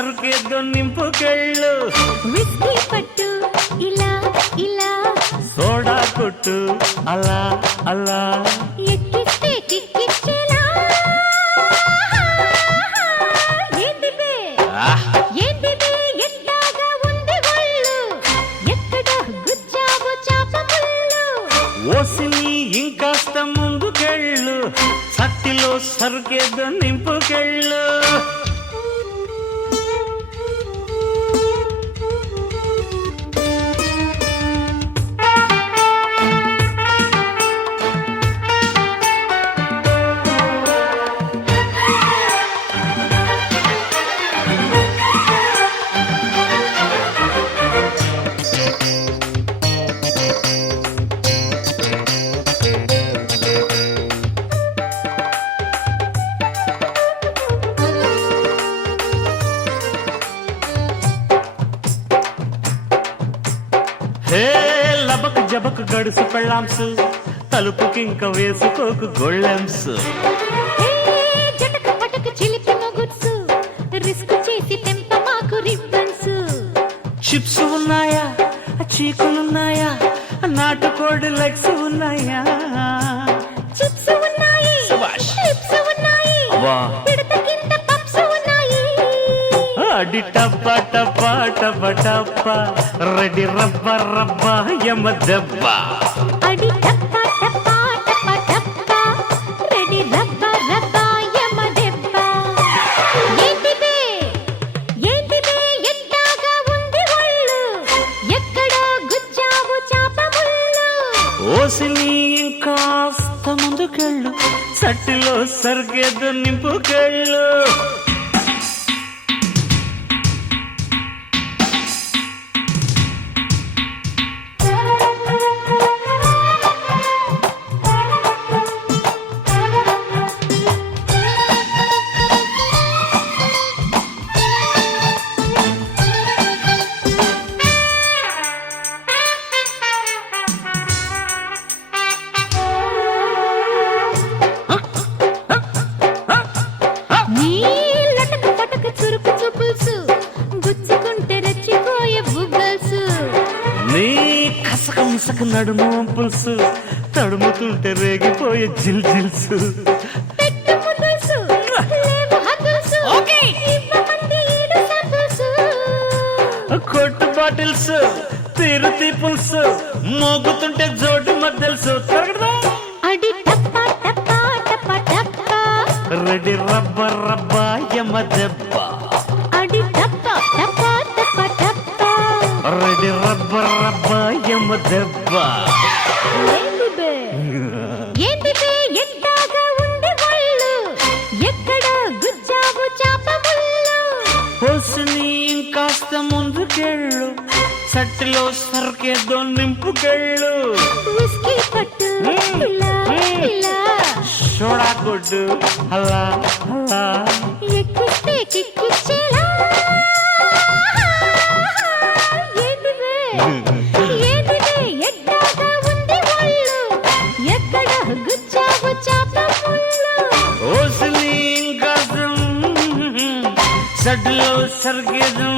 సరుకేదో నింపుకెళ్ళు whisky పట్టు ఇలా ఇలా సోడా కొట్టు అలా అలా ఎక్కిస్తే కిక్కిచ్చేలా ఏంటిదే ఏంటిదే ఎంతగా ఉంది ఒళ్ళు ఎక్కడ గుచ్చావు చాప ముళ్ళు ఓసిని ఇంకాస్త ముందుకెళ్ళు సట్టిలో సరుకేదో నింపుకెళ్ళు హే లబక్ జబక్ గడుసు పెళ్ళాంసు తలుపుకింక వేసుకోకు గొళ్ళెంసు జటక పటక చిలిపి మొగుడ్సు రిస్క్ చేసి తెంప మాకు రిబ్బన్స్ చిప్స్ ఉన్నాయా చీకులున్నాయా నాటుకోడి లెగ్స్ ఉన్నాయా చిప్స్ ఉన్నాయి శభాష్. చిప్స్ ఉన్నాయి వా. పిడత కింద పప్స్ ఉన్నాయి అడి టప్ప టప్ప టప్ప టప్ప రెడీ రబ్బ రబ్బ యమ దెబ్బ అడి టప్ప టప్ప టప్ప టప్ప రెడీ రబ్బ రబ్బ యమ దెబ్బ ఏంటిదే ఏంటిదే ఎంతగా ఉంది ఒళ్ళు ఎక్కడ గుచ్చావు చాప ముళ్ళు ఓసిని ఇంకాస్త ముందుకెళ్ళు సట్టిలో సరిగేదో నింపుకెళ్ళు నీ లటక పటక చురుకు చూపుల్సు గుచ్చుకుంటే రెచ్చిపోయే బుగ్గల్స్ నీ కసక ముసక నడుము పులుసు తడుముతుంటే రేగిపోయే జిల్ జిల్సు పెట్టు ముద్దుల్సు లేవు హద్దుల్సు ఇవ్వమంది ఈడు సంపుల్సు కొట్టు బాటిల్స్ తిరుతి పులుసు మోగుతుంటే జోడు మద్దెలుసు అడి టప్ప టప్ప టప్ప టప్ప రెడీ రబ్బ రబ్బ యమ దెబ్బ అడి టప్ప టప్ప టప్ప టప్ప రెడీ రబ్బ రబ్బ యమ దెబ్బ ఏంటిదే ఏంటిదే ఎంతగా ఉంది ఒళ్ళు ఎక్కడ గుచ్చావు చాప ముళ్ళు హోసుని ఇంకాస్త ముందుకెళ్ళు సట్టిలో సరుకేదో నింపుకెళ్ళు విస్కీ పట్టు ఇలా ఇలా సోడా కొట్టు అలా అలా ఎక్కిస్తే కిక్కిచ్చేలా ఏంటిదే ఏంటిదే ఎట్టాగా ఉంది ఒళ్ళు ఎక్కడ గుచ్చావు చాప ముళ్ళు ఓసిని ఇంకాస్త సట్టిలో సరిగేదో